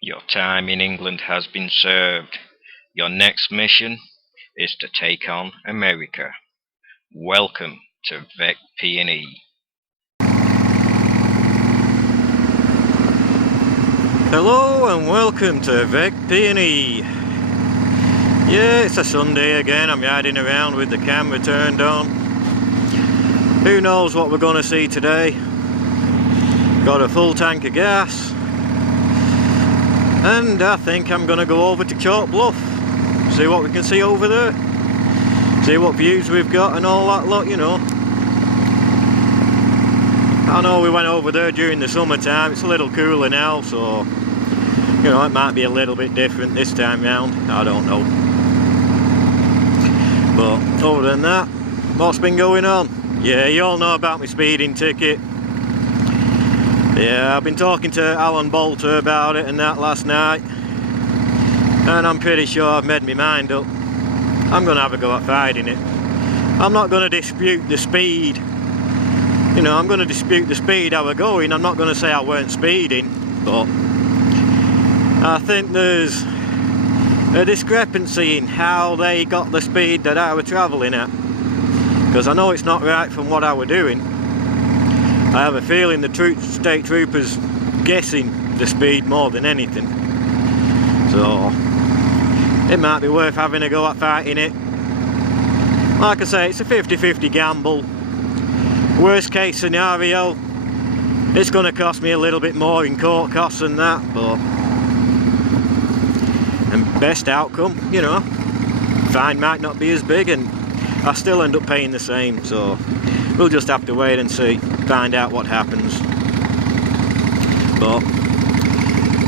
Your time in England has been served. Your next mission is to take on America. Welcome to VEC P&E. Hello and welcome to VEC P&E. Yeah, it's a Sunday again. I'm riding around with the camera turned on. Who knows what we're going to see today. Got a full tank of gas. And I think I'm going to go over to Chalk Bluff. See what we can see over there. See what views we've got and all that lot, you know. I know we went over there during the summertime. It's a little cooler now, so you know, it might be a little bit different this time round. I don't know. But other than that, what's been going on? Yeah, you all know about my speeding ticket. Yeah, I've been talking to Alan Bolter about it and that last night, and I'm pretty sure I've made my mind up. I'm going to have a go at fighting it. I'm not going to dispute the speed. You know, I'm going to dispute the speed I were going. I'm not going to say I weren't speeding, but I think there's a discrepancy in how they got the speed that I were travelling at, because I know it's not right from what I were doing. I have a feeling the state troopers guessing the speed more than anything, so it might be worth having a go at fighting it. Like I say, it's a 50-50 gamble. Worst case scenario, it's going to cost me a little bit more in court costs and that, but and best outcome, you know, fine might not be as big and I still end up paying the same, so we'll just have to wait and see, find out what happens. But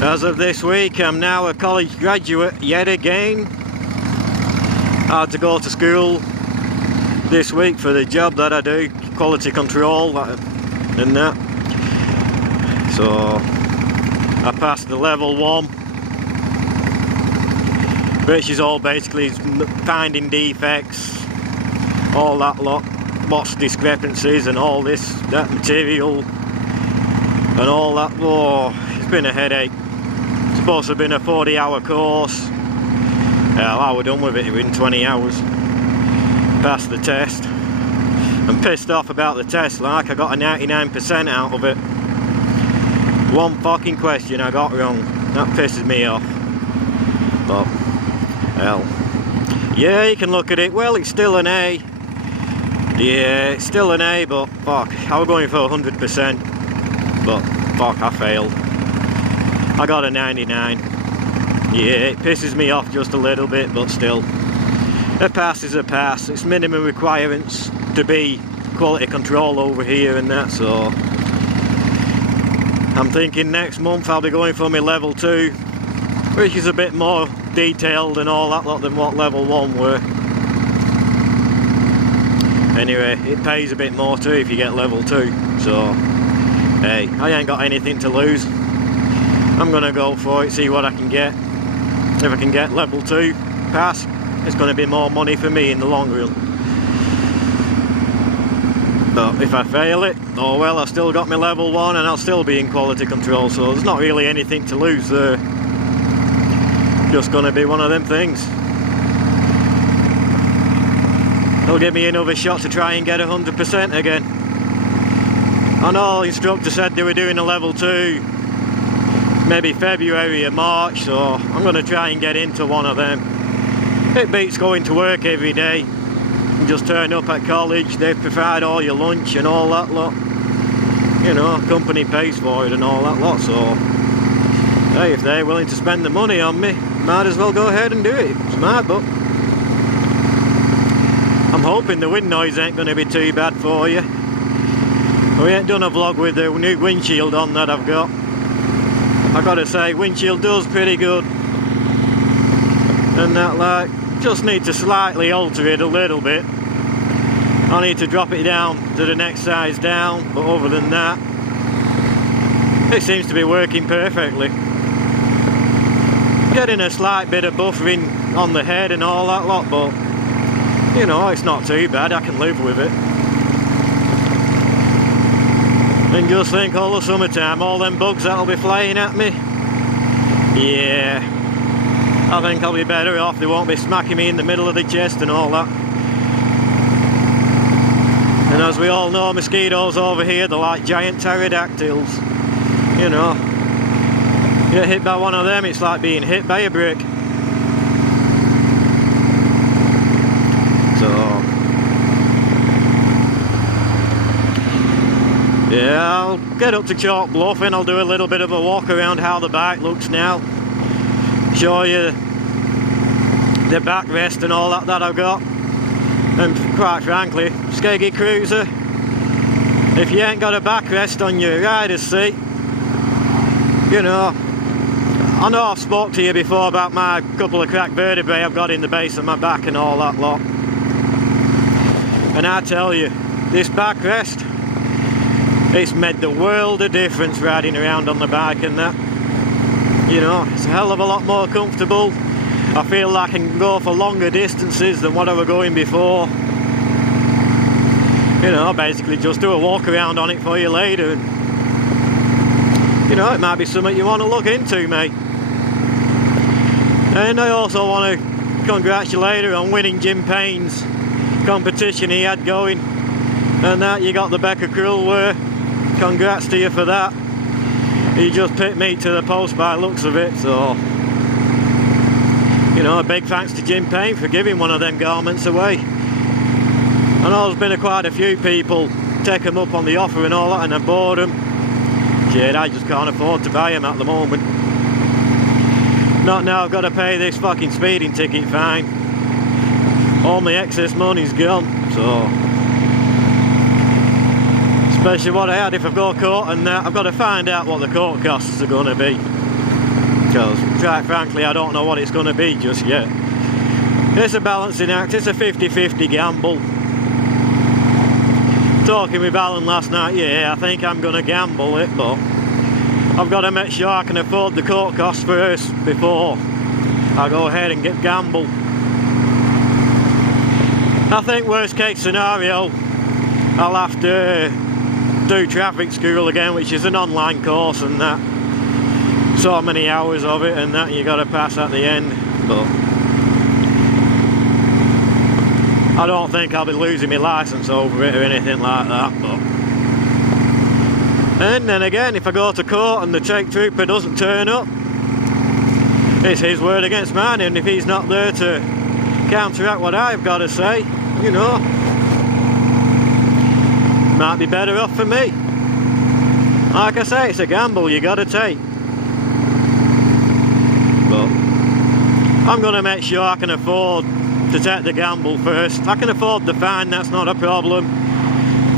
as of this week, I'm now a college graduate yet again. I had to go to school this week for the job that I do, quality control and that. So I passed the level 1, which is all basically finding defects, all that lot, what's discrepancies and all this, that material and all that. Oh, it's been a headache. It's supposed to have been a 40-hour course. Hell, I was done with it in 20 hours. Passed the test. I'm pissed off about the test, like I got a 99% out of it. One fucking question I got wrong. That pisses me off. But hell, yeah, you can look at it. Well, it's still an A. Yeah, it's still an A, but fuck, I was going for 100%. But fuck, I failed. I got a 99. Yeah, it pisses me off just a little bit, but still. A pass is a pass. It's minimum requirements to be quality control over here and that, so I'm thinking next month I'll be going for my level 2, which is a bit more detailed and all that lot than what level 1 were. Anyway, it pays a bit more too if you get level 2, so hey, I ain't got anything to lose. I'm gonna go for it, see what I can get. If I can get level 2 pass, it's going to be more money for me in the long run. But if I fail it, oh well, I've still got my level 1 and I'll still be in quality control, so there's not really anything to lose there. Just going to be one of them things. They'll give me another shot to try and get 100% again. I know the instructor said they were doing a level 2 maybe February or March, so I'm going to try and get into one of them. It beats going to work every day. You just turn up at college, they provide all your lunch and all that lot. You know, company pays for it and all that lot, so hey, if they're willing to spend the money on me, might as well go ahead and do it. It's mad, but I'm hoping the wind noise ain't going to be too bad for you. We ain't done a vlog with the new windshield on that I've got. I gotta say, windshield does pretty good. And that, like, just need to slightly alter it a little bit. I need to drop it down to the next size down, but other than that, it seems to be working perfectly. Getting a slight bit of buffering on the head and all that lot, but you know, it's not too bad, I can live with it. And just think, all the summertime, all them bugs that'll be flying at me. Yeah, I think I'll be better off. They won't be smacking me in the middle of the chest and all that. And as we all know, mosquitoes over here, they're like giant pterodactyls. You know, you get hit by one of them, it's like being hit by a brick. So yeah, I'll get up to Chalk Bluff and I'll do a little bit of a walk around how the bike looks now. Show you the backrest and all that I've got. And quite frankly, Skeggy Cruiser, if you ain't got a backrest on your rider's seat, you know, I know I've spoke to you before about my couple of cracked vertebrae I've got in the base of my back and all that lot. And I tell you, this backrest, it's made the world of difference riding around on the bike and that. You know, it's a hell of a lot more comfortable. I feel like I can go for longer distances than what I was going before. You know, basically just do a walk around on it for you later. And, you know, it might be something you want to look into, mate. And I also want to congratulate her on winning Jim Payne's competition he had going. And that, you got the Becker Cruelware. Congrats to you for that. He just picked me to the post by the looks of it, so... You know, a big thanks to Jim Payne for giving one of them garments away. I know there's been quite a few people take them up on the offer and all that, and I bought them. Shit, I just can't afford to buy them at the moment. Not now I've got to pay this fucking speeding ticket fine. All my excess money's gone, so... Especially what I had if I've got caught, and I've got to find out what the court costs are going to be. Because, quite frankly, I don't know what it's going to be just yet. It's a balancing act, it's a 50-50 gamble. Talking with Alan last night, yeah, I think I'm going to gamble it, but I've got to make sure I can afford the court costs first before I go ahead and get gamble. I think worst case scenario, I'll have to do traffic school again, which is an online course and that. So many hours of it and that you got to pass at the end, but I don't think I'll be losing my license over it or anything like that. But and then again, if I go to court and the check trooper doesn't turn up, it's his word against mine, and if he's not there to counteract what I've got to say, you know, might be better off for me. Like I say, it's a gamble you got to take. But I'm going to make sure I can afford to take the gamble first. I can afford the fine, that's not a problem.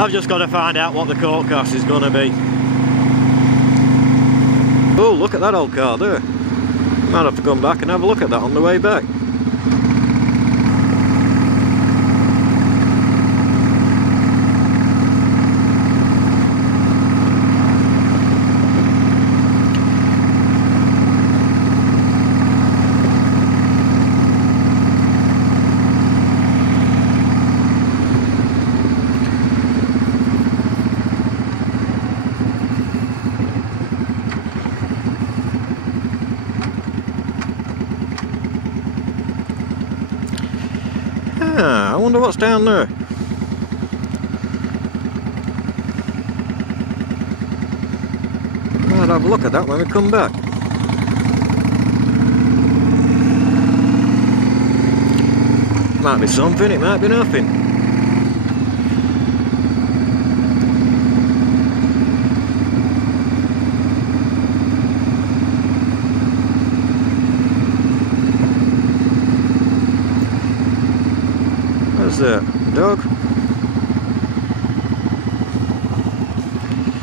I've just got to find out what the court cost is going to be. Oh, look at that old car there. Might have to come back and have a look at that on the way back. Ah, I wonder what's down there. Might have a look at that when we come back. Might be something, it might be nothing. What's that? Dog?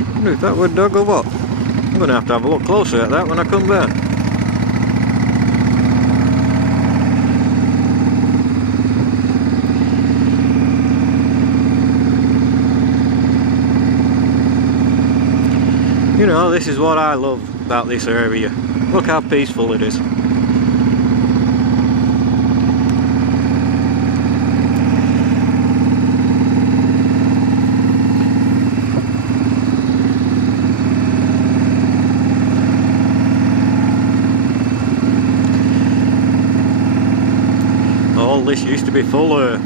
I wonder if that were a dog or what. I'm going to have a look closer at that when I come back. You know, this is what I love about this area. Look how peaceful it is. all this used to be full of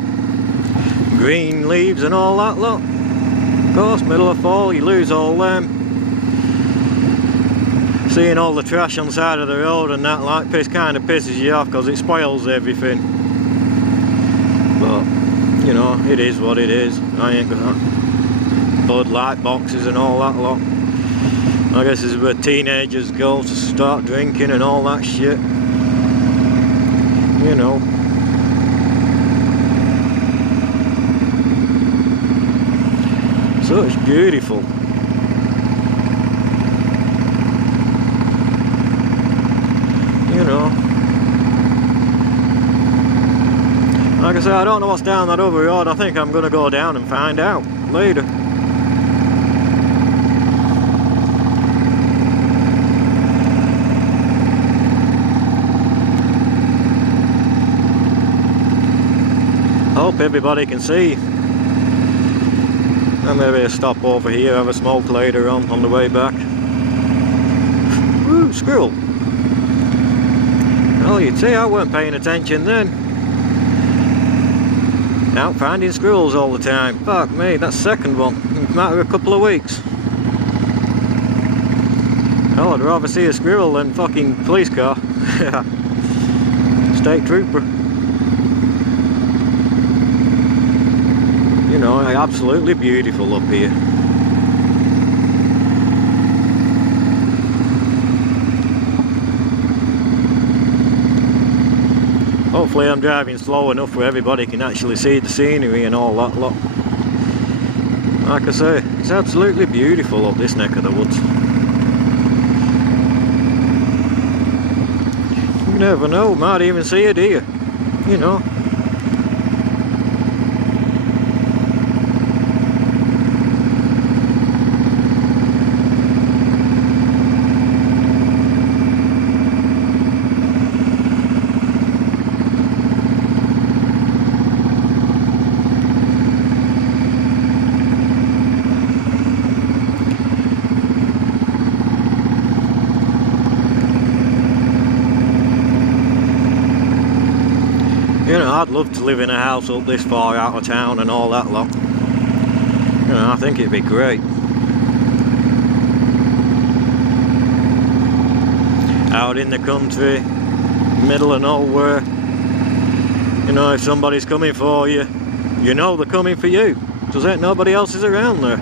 green leaves and all that lot. Of course, middle of fall, you lose all them. Seeing all the trash on the side of the road and that like kind of pisses you off because it spoils everything. But, you know, it is what it is. I ain't gonna... Bud Light boxes and all that lot. I guess this is where teenagers go to start drinking and all that shit. You know. So it's beautiful. You know. Like I say, I don't know what's down that other road. I think I'm gonna go down and find out later. Hope everybody can see. And maybe I'll stop over here, have a smoke later on the way back. Woo, squirrel. Well, you'd say I weren't paying attention then. Out finding squirrels all the time. Fuck me, that's the second one in a matter of a couple of weeks. Hell, I'd rather see a squirrel than fucking police car. State trooper. You know, absolutely beautiful up here. Hopefully I'm driving slow enough where everybody can actually see the scenery and all that lot. Like I say, it's absolutely beautiful up this neck of the woods. You never know, might even see a deer, you know. You know, I'd love to live in a house up this far out of town and all that lot. You know, I think it'd be great. Out in the country, middle of nowhere. You know, if somebody's coming for you, you know they're coming for you. Because ain't nobody else is around there.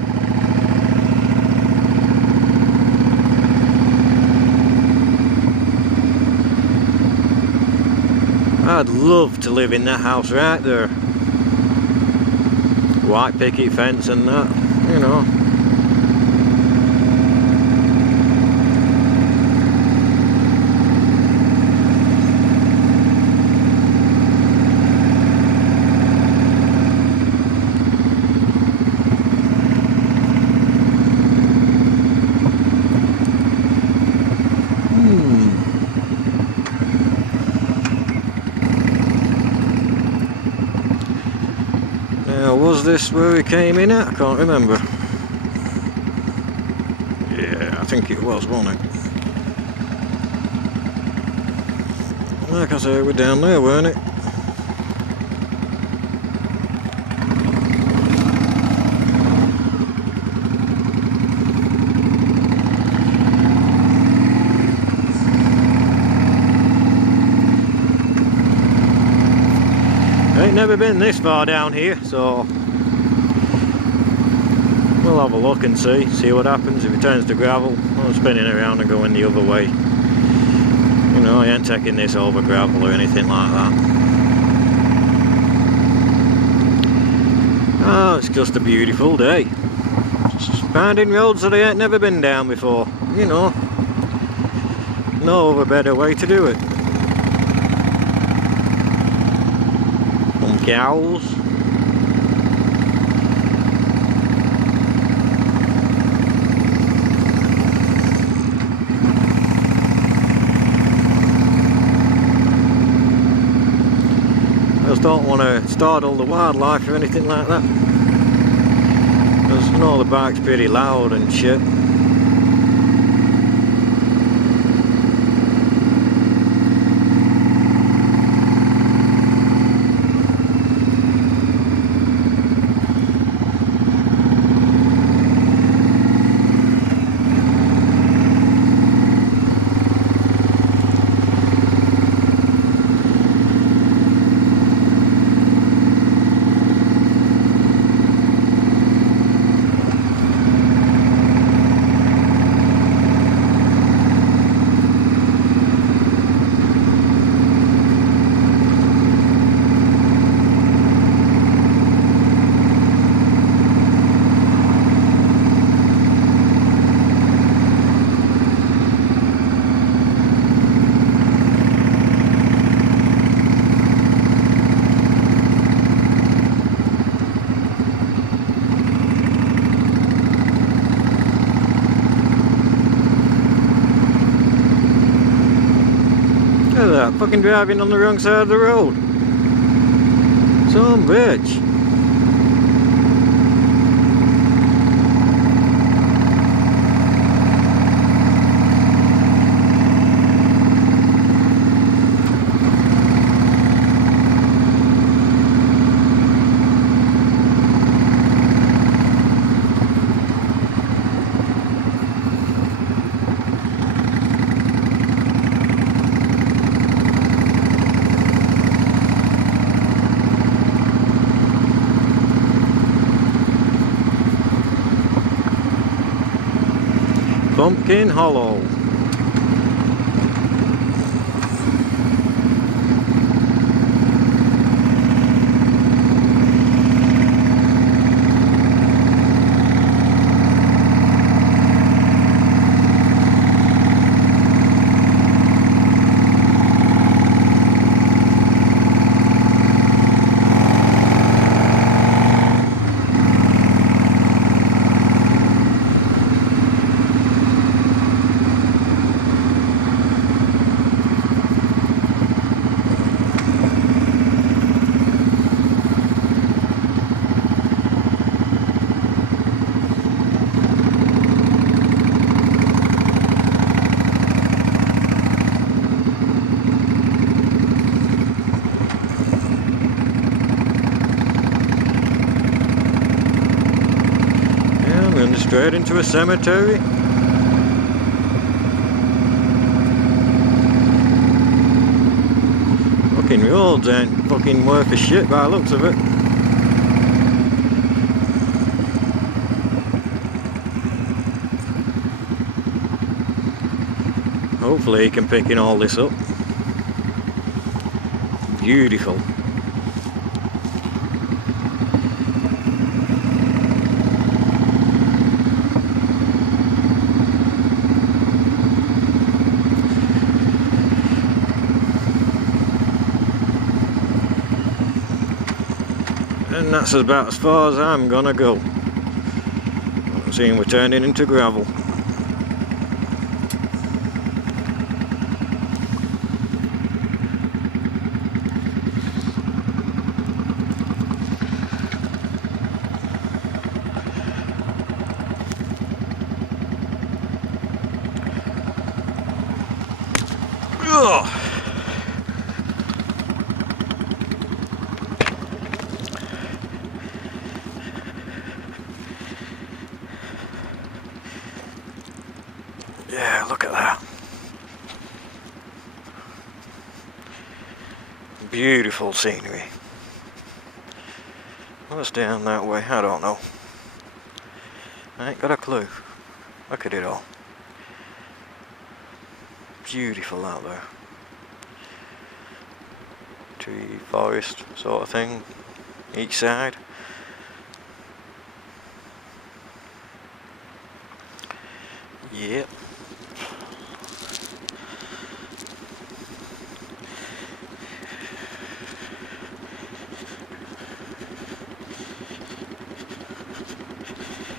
I'd love to live in that house right there. White picket fence and that, you know. Was this where we came in at? I can't remember. Yeah, I think it was, wasn't it? Like I say, we're down there, weren't it? Ain't never been this far down here, so we'll have a look and see what happens. If it turns to gravel, I'm spinning around and going the other way. You know, I ain't taking this over gravel or anything like that. Oh, it's just a beautiful day. Just finding roads that I ain't never been down before, you know. No other better way to do it. Cows. I just don't want to startle the wildlife or anything like that. Because you know the bike's pretty loud and shit. Look at that, fucking driving on the wrong side of the road. Some bitch. Pumpkin Hollow. Straight into a cemetery. Fucking roads ain't fucking worth a shit by the looks of it. Hopefully he can pick in all this up. Beautiful. And that's about as far as I'm gonna go. I'm seeing we're turning into gravel. Ugh. Yeah, look at that. Beautiful scenery. What's down that way? I don't know. I ain't got a clue. Look at it all. Beautiful out there. Tree, forest sort of thing, each side. Yep.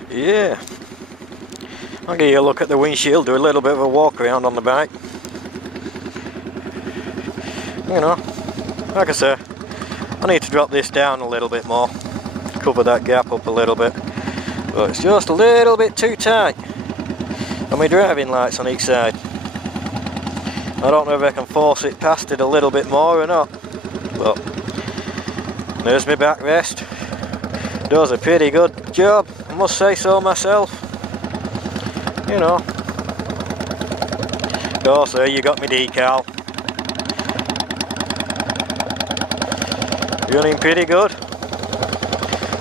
Yeah. I'll give you a look at the windshield, do a little bit of a walk around on the bike. You know, like I say, I need to drop this down a little bit more, cover that gap up a little bit, but it's just a little bit too tight. And my driving lights on each side. I don't know if I can force it past it a little bit more or not, but there's my backrest. Does a pretty good job, I must say so myself. You know. Also, you got me decal. Running pretty good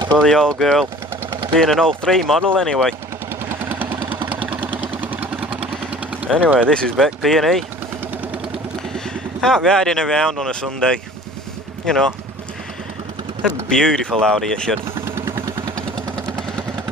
for the old girl, being an 03 model anyway. Anyway, this is Beck P&E. Out riding around on a Sunday. You know, a beautiful Audi it should.